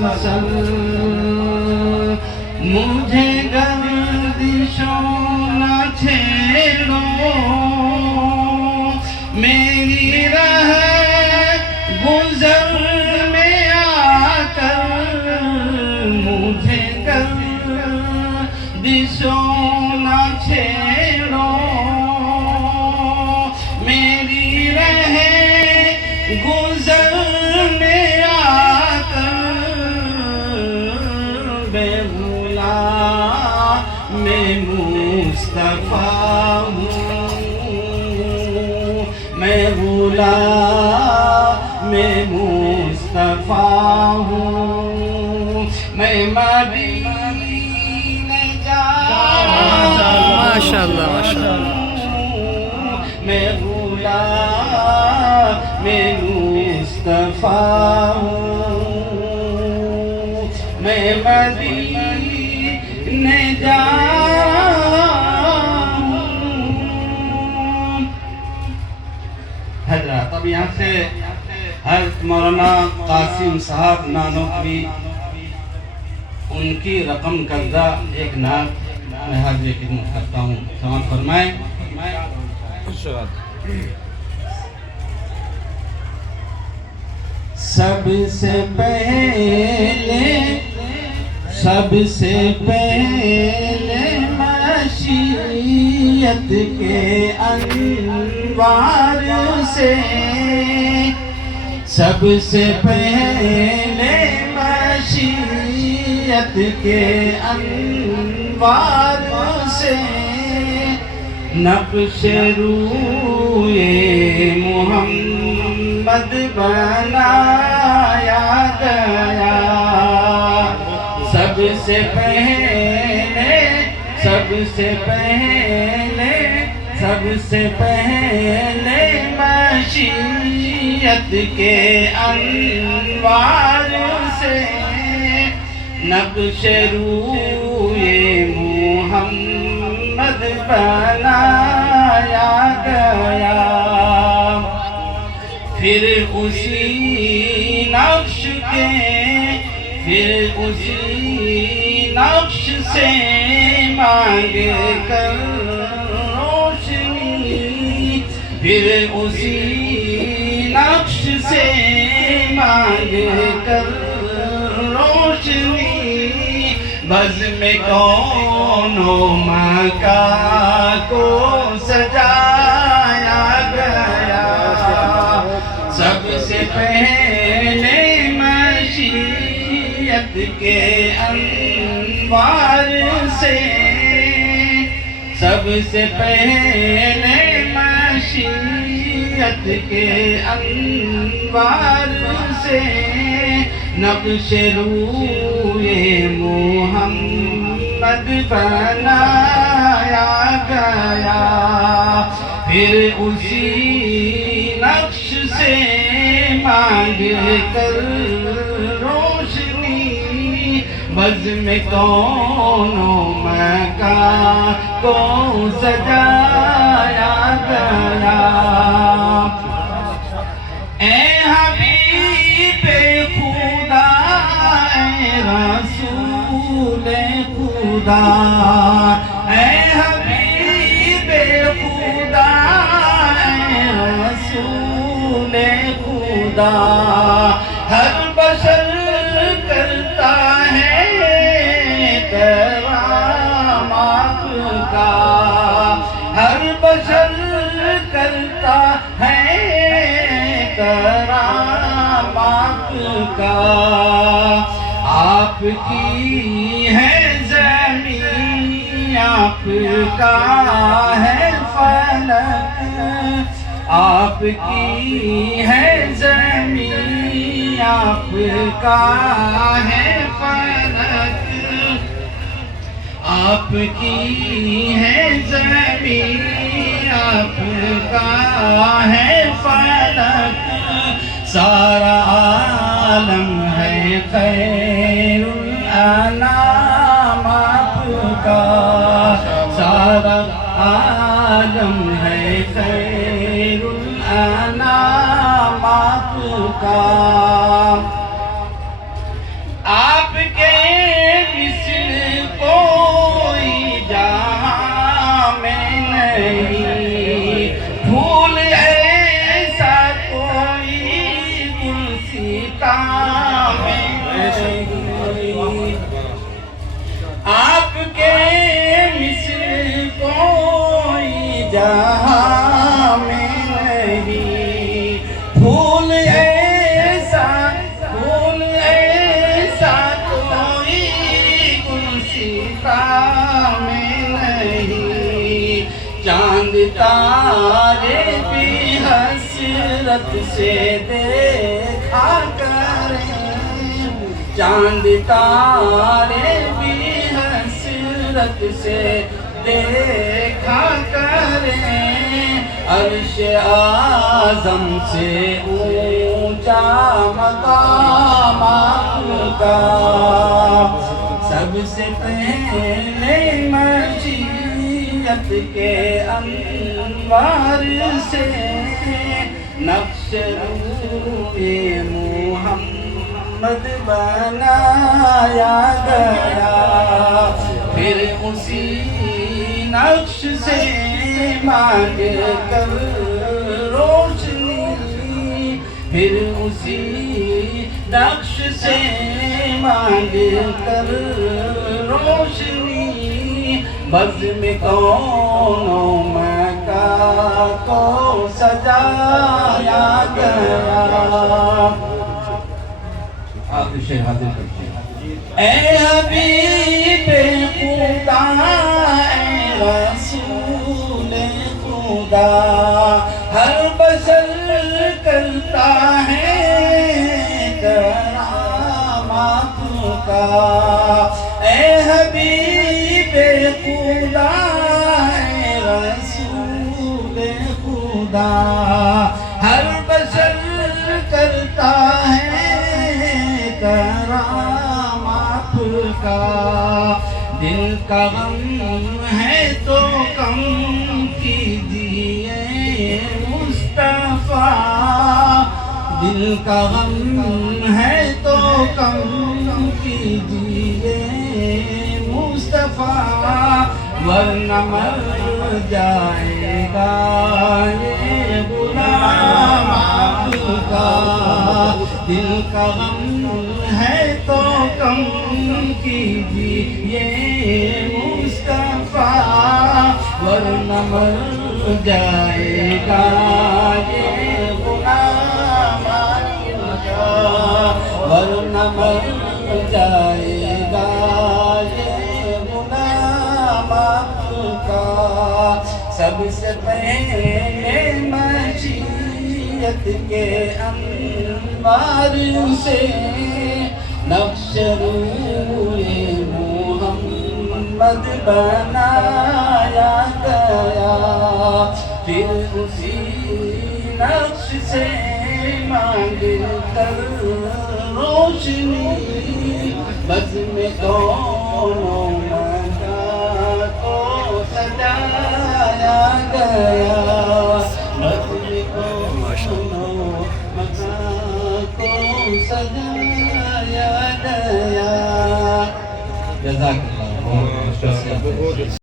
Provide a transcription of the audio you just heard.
مسلسل مجھے گردشوں نہ چھیڑو میری راہ گزر میں آ کر مجھے گردشوں نہ چھیڑو میری راہ گزر میں آ کر بے غلام میں مصطفیٰ ہوں میں غلام میں مصطفیٰ ہوں میں مدینے جا ماشاءاللہ ماشاءاللہ میں غلام میں مصطفیٰ ہوں میں مدینے جا حضرات اب یہاں سے حضرت مولانا قاسم صاحب نانوتوی ان کی رقم قرضہ ایک نعت میں حاضر خدمت کرتا ہوں سماعت فرمائیں سب سے پہلے مشیت کے انوار سے سب سے پہلے مشیت کے انوار سے نقش روئے محمد بنایا گیا سب سے پہلے مشیت کے انوار سے نقش روئے محمد بنایا گیا پھر اسی نقش سے مانگ کر روشنی پھر اسی نقش سے مانگ کر روشنی بزم کون و مکان کو سجایا گیا سب سے پہلے مشیت کے انوار سے سب سے پہلے مشیت کے انوار سے نقش روئے محمد بنایا گیا پھر اسی نقش سے مانگ کر روشنی بزم کون و مکان کو سجایا گیا اے حبیب خدا اے رسول خدا اے حبیب خدا اے رسول خدا ہر بشر کرتا ہے کرامات کا ہر بشر کرتا ہے کرامات کا آپ کی ہے زمین آپ کا ہے فلک آپ کی ہے زمین آپ کا ہے فلک آپ کی ہے زمین آپ کا ہے فلک سارا عالم ہے خیر الانام آپ کا سارا عالم ہے خیر الانام آپ کا تارے بھی حسرت سے دیکھا کریں، چاند تارے بھی حسرت سے دیکھا کریں، عرش اعظم سے اونچا مقام آپ کا، سب سے پہلے مشیت کے انوار سے نقش روئے محمد بنایا گیا، پھر اسی نقش سے مانگ کر روشنی، پھر اسی نقش سے مانگ کر روشنی، بزم کونوں مکہ کو سجایا گیا۔ آخر شعر حاضر کرتے ہیں۔ اے حبیب خدا، اے رسول خدا، ہر بشر کرتا ہے کرام آپ کا، اے حبیب خدا، اے رسول خدا، ہر بشر کرتا ہے کرام آپ کا، دل کا غم ہے تو کم کیجیے مصطفیٰ، دل کا غم ہے تو کم کیجیے مصطفیٰ، ورنہ مر جائے گا یہ غلام آپ کا، دل کا غم ہے تو کم کیجیے مصطفیٰ، ورنہ مر جائے گا یہ غلام آپ کا، ورنہ مر جائے گا یہ غلام آپ کا، سب سے پہلے مشیت کے انوار سے نقش روئے محمد بنایا گیا، پھر اسی نقش سے مانگ کر روشنی، بزم کونوں مکہ کو سجایا گیا، بزم کونوں مکہ کو سجایا گیا۔ جزاک اللہ۔